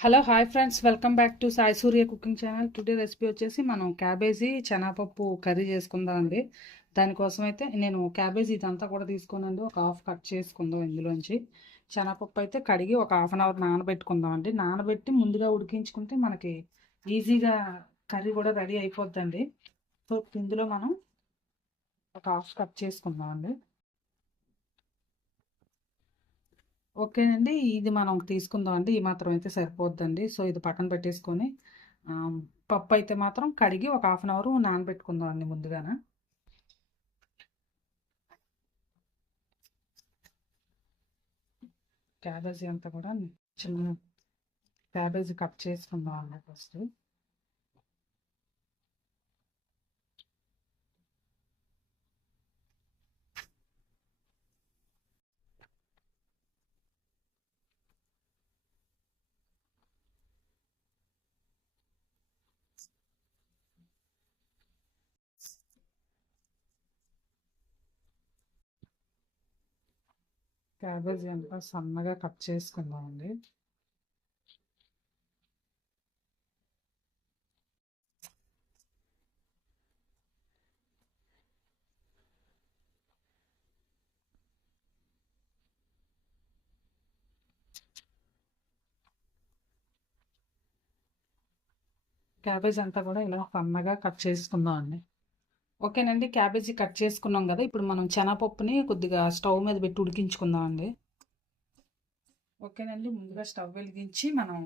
Hello hi friends welcome back to Sai Surya cooking channel today recipe వచ్చేసి మనం cabbage శనగపప్పు curry చేసుకుందాం అండి. దానికోసం అయితే నేను క్యాబేజీ ఇదంతా కూడా తీసుకున్నాండి ఒక హాఫ్ కట్ చేసుకుందాం ఇందులోంచి. శనగపప్పు అయితే కడిగి ఒక హాఫ్ అన్ అవర్ నానబెట్టుకుందాం అండి. నానబెట్టి ముందుగా ఉడికించుకుంటే మనకి ఈజీగా కర్రీ కూడా రెడీ అయిపోద్దండి. సో ఇందులో మనం ఒక హాఫ్ కట్ చేసుకుందాం అండి. ఓకేనండి. ఇది మనం తీసుకుందాం అండి. ఈ మాత్రం అయితే సరిపోద్దండి. సో ఇది పక్కన పెట్టేసుకొని పప్పు అయితే మాత్రం కడిగి ఒక హాఫ్ అన్ అవర్ నానబెట్టుకుందాం అండి ముందుగాన. క్యాబేజీ అంతా కూడా చిన్న క్యాబేజీ కట్ చేసుకుందాం అండి ఫస్ట్. క్యాబేజీ అంతా సన్నగా కట్ చేసుకుందామండి. క్యాబేజ్ అంతా కూడా ఇలా సన్నగా కట్ చేసుకుందాం అండి ఓకేనండి. క్యాబేజీ కట్ చేసుకున్నాం కదా ఇప్పుడు మనం శనగపప్పుని కొద్దిగా స్టవ్ మీద పెట్టి ఉడికించుకుందాం అండి ఓకేనండి. ముందుగా స్టవ్ వెలిగించి మనం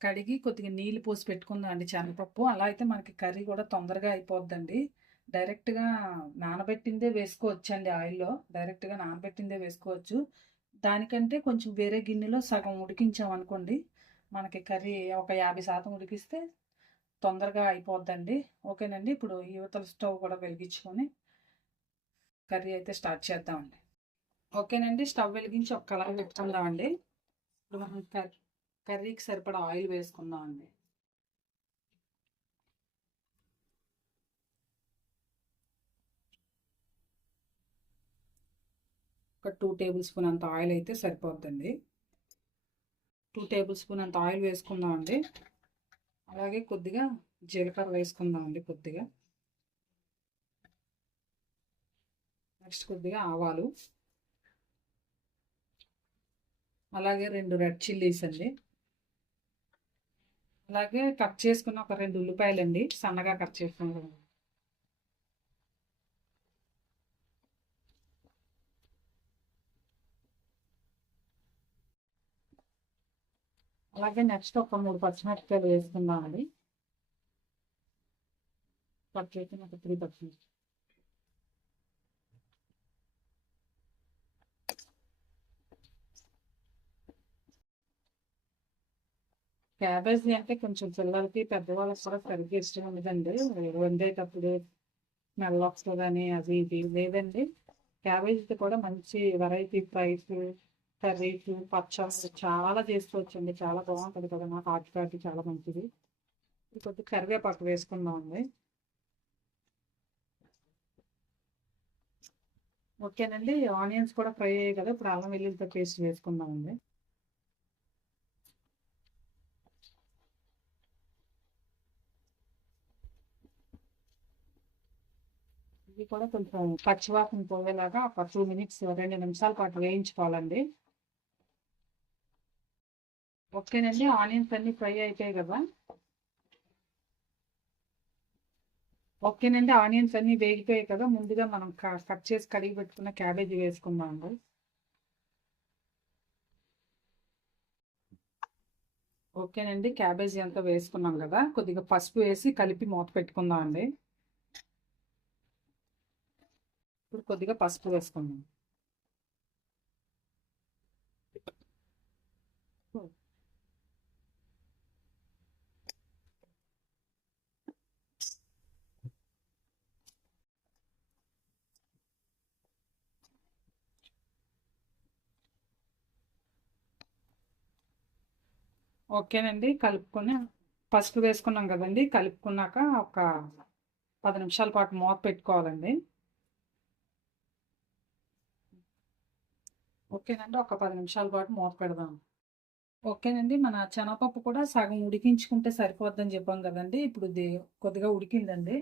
కడిగి కొద్దిగా నీళ్ళు పోసి పెట్టుకుందాం అండి శనగపప్పు అలా అయితే మనకి కర్రీ కూడా తొందరగా అయిపోద్దండి. డైరెక్ట్గా నానబెట్టిందే వేసుకోవచ్చు అండి ఆయిల్లో. డైరెక్ట్గా నానబెట్టిందే వేసుకోవచ్చు. దానికంటే కొంచెం వేరే గిన్నెలో సగం ఉడికించాం అనుకోండి మనకి కర్రీ ఒక యాభై శాతం ఉడికిస్తే తొందరగా అయిపోద్దండి. ఓకేనండి. ఇప్పుడు యువతల స్టవ్ కూడా వెలిగించుకొని కర్రీ అయితే స్టార్ట్ చేద్దామండి. ఓకేనండి. స్టవ్ వెలిగించి ఒక కలర్ పెట్టుకుందామండి. ఇప్పుడు మనం కర్రీకి సరిపడా ఆయిల్ వేసుకుందామండి. ఒక టూ టేబుల్ స్పూన్ అంత ఆయిల్ అయితే సరిపోద్దండి. టూ టేబుల్ స్పూన్ అంత ఆయిల్ వేసుకుందామండి. అలాగే కొద్దిగా జీలకర్ర వేసుకుందాం అండి కొద్దిగా. నెక్స్ట్ కొద్దిగా ఆవాలు. అలాగే రెండు రెడ్ చిల్లీస్ అండి. అలాగే కట్ చేసుకున్న ఒక రెండు ఉల్లిపాయలు అండి సన్నగా కట్ చేసుకున్నాం అలాగే నెక్స్ట్ ఒక మూడు పచ్చిమిరపకాయలు వేసుకుందామండి కట్ చేసిన ఒక త్రీ పచ్చిమిరపకాయలు. క్యాబేజీ అంటే కొంచెం పిల్లలకి పెద్దవాళ్ళకి కూడా సరిగ్గా ఇష్టం ఉండదండి. వండేటప్పుడు స్మెల్ కానీ అది ఇది లేదండి. క్యాబేజీతో కూడా మంచి వెరైటీ ఫ్రైస్ కర్రీస్ పచ్చళ్ళు చాలా చేసుకోవచ్చండి చాలా బాగుంటుంది కదా నాకు హాట్ ఫ్యాట్ చాలా మంచిది. కొద్దిగా కరివేపాకు వేసుకుందామండి. ఓకేనండి ఆనియన్స్ కూడా ఫ్రై అయ్యాయి కదా ఇప్పుడు అల్లం వెల్లుల్లితో పేస్ట్ వేసుకుందామండి. ఇది కూడా కొంచెం పచ్చివాసన పోయేలాగా ఒక టూ మినిట్స్ రెండు నిమిషాల పాటు వేయించుకోవాలండి. ఓకేనండి ఆనియన్స్ అన్ని ఫ్రై అయిపోయాయి కదా. ఓకేనండి ఆనియన్స్ అన్ని వేగిపోయాయి కదా ముందుగా మనం కట్ చేసి కడిగి పెట్టుకున్న క్యాబేజీ వేసుకుందాం అండి ఓకేనండి క్యాబేజీ అంతా వేసుకున్నాం కదా కొద్దిగా పసుపు వేసి కలిపి మూత పెట్టుకుందాం అండి. ఇప్పుడు కొద్దిగా పసుపు వేసుకుందాం. ఓకేనండి. కలుపుకొని పసుపు వేసుకున్నాం కదండి. కలుపుకున్నాక ఒక పది నిమిషాల పాటు మూత పెట్టుకోవాలండి. ఓకేనండి. ఒక పది నిమిషాల పాటు మూత పెడదాం. ఓకేనండి. మన శనగపప్పు కూడా సగం ఉడికించుకుంటే సరిపోద్దని చెప్పాం కదండి. ఇప్పుడు ఇది కొద్దిగా ఉడికిందండి.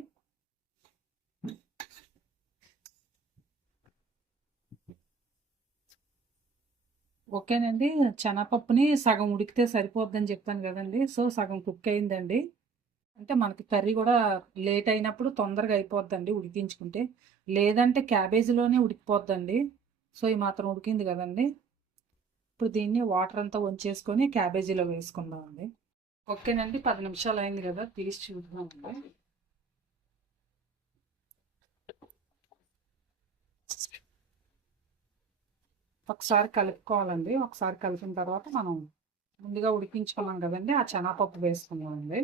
ఓకేనండి. శనగపప్పుని సగం ఉడికితే సరిపోద్దని చెప్పాను కదండి సో, సగం కుక్ అయిందండి. అంటే మనకి కర్రీ కూడా లేట్ అయినప్పుడు తొందరగా అయిపోద్దండి ఉడికించుకుంటే. లేదంటే క్యాబేజీలోనే ఉడికిపోద్దండి. సో, ఈ మాత్రం ఉడికింది కదండి ఇప్పుడు దీన్ని వాటర్ అంతా వంచేసుకొని క్యాబేజీలో వేసుకుందామండి. ఓకేనండి. పది నిమిషాలు అయింది కదా! తీసి చూద్దామండి. ఒకసారి కలుపుకోవాలండి. ఒకసారి కలిపిన తర్వాత మనం ముందుగా ఉడికించుకున్నాం కదండీ! ఆ శనగపప్పు వేసుకున్నామండి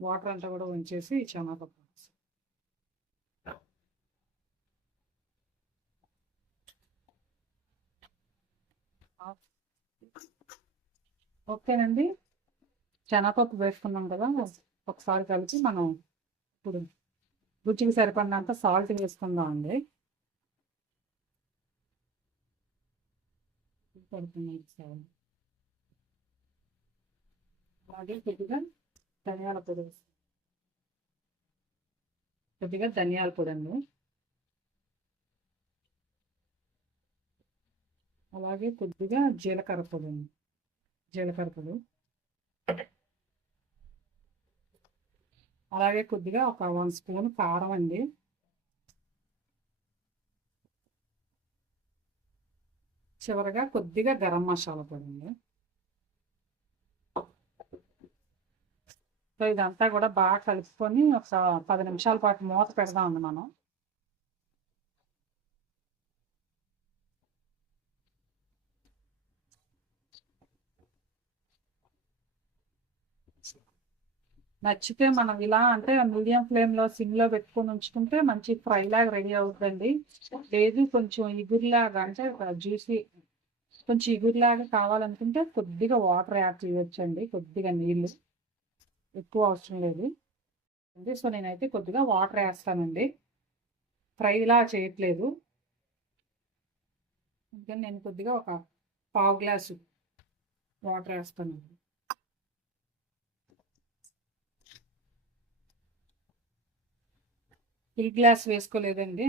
వాటర్ అంతా కూడా ఉంచేసి శనగపప్పు వేసి ఓకేనండి. శనగపప్పు వేసుకున్నాం కదా! ఒకసారి కలిపి మనం ఇప్పుడు రుచికి సరిపడినంత సాల్ట్ వేసుకుందామండి. పడుతుంది సాల్ట్. అలాగే కొద్దిగా ధనియాల పొడి కొద్దిగా ధనియాల పొడండి. అలాగే కొద్దిగా జీలకర్ర పొడండి. జీలకర్ర పొడి. అలాగే కొద్దిగా ఒక వన్ స్పూన్ కారం అండి. చివరగా కొద్దిగా గరం మసాలా పొడండి. సో, ఇదంతా కూడా బాగా కలుపుకొని ఒక పది నిమిషాల పాటు మూత పెడదామండి మనం. నచ్చితే మనం ఇలా అంటే మీడియం ఫ్లేమ్‌లో సిమ్‌లో పెట్టుకొని ఉంచుకుంటే మంచి ఫ్రైలాగా రెడీ అవుతుందండి లేదు కొంచెం ఇగురులాగా అంటే జ్యూసీ కొంచెం ఇగురులాగా కావాలనుకుంటే కొద్దిగా వాటర్ యాడ్ చేయొచ్చండి. కొద్దిగా నీళ్ళు. ఎక్కువ అవసరం లేదు. అంటే సో, నేనైతే కొద్దిగా వాటర్ వేస్తానండి ఫ్రైలా చేయట్లేదు. అందుకని నేను కొద్దిగా ఒక పావు గ్లాసు వాటర్ వేస్తానండి ఫుల్ గ్లాస్ వేసుకోలేదండి.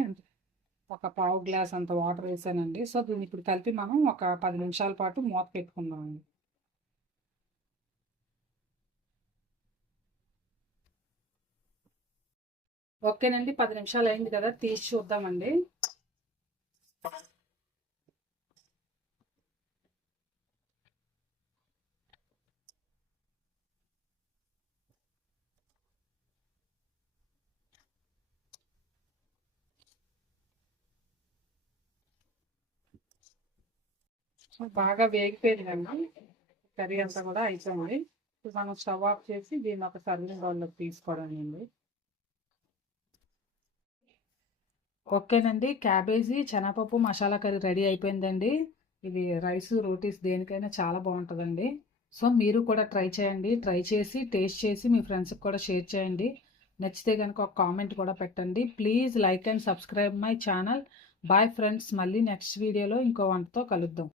ఒక పావు గ్లాస్ అంత వాటర్ వేసానండి. సో, దీన్ని ఇప్పుడు కలిపి మనం ఒక పది నిమిషాల పాటు మూత పెట్టుకుందామండి. ఓకేనండి. పది నిమిషాలు అయింది కదా! తీసి చూద్దామండి. బాగా వేగిపోయిందండి. కర్రీ అంతా కూడా అయిపోయింది. మనం స్టవ్ ఆఫ్ చేసి దీన్ని ఒక సర్వింగ్ బౌల్‌లోకి అండి ఓకేనండి. క్యాబేజీ, శనగపప్పు మసాలా కర్రీ రెడీ అయిపోయిందండి. ఇది రైస్ రోటీస్ దేనికైనా చాలా బాగుంటుందండి సో, మీరు కూడా ట్రై చేయండి. ట్రై చేసి టేస్ట్ చేసి మీ ఫ్రెండ్స్‌కి కూడా షేర్ చేయండి. నచ్చితే కనుక ఒక కామెంట్ కూడా పెట్టండి. Please like and subscribe my channel. Bye friends. మళ్ళీ నెక్స్ట్ వీడియోలో ఇంకో వంటతో కలుద్దాం.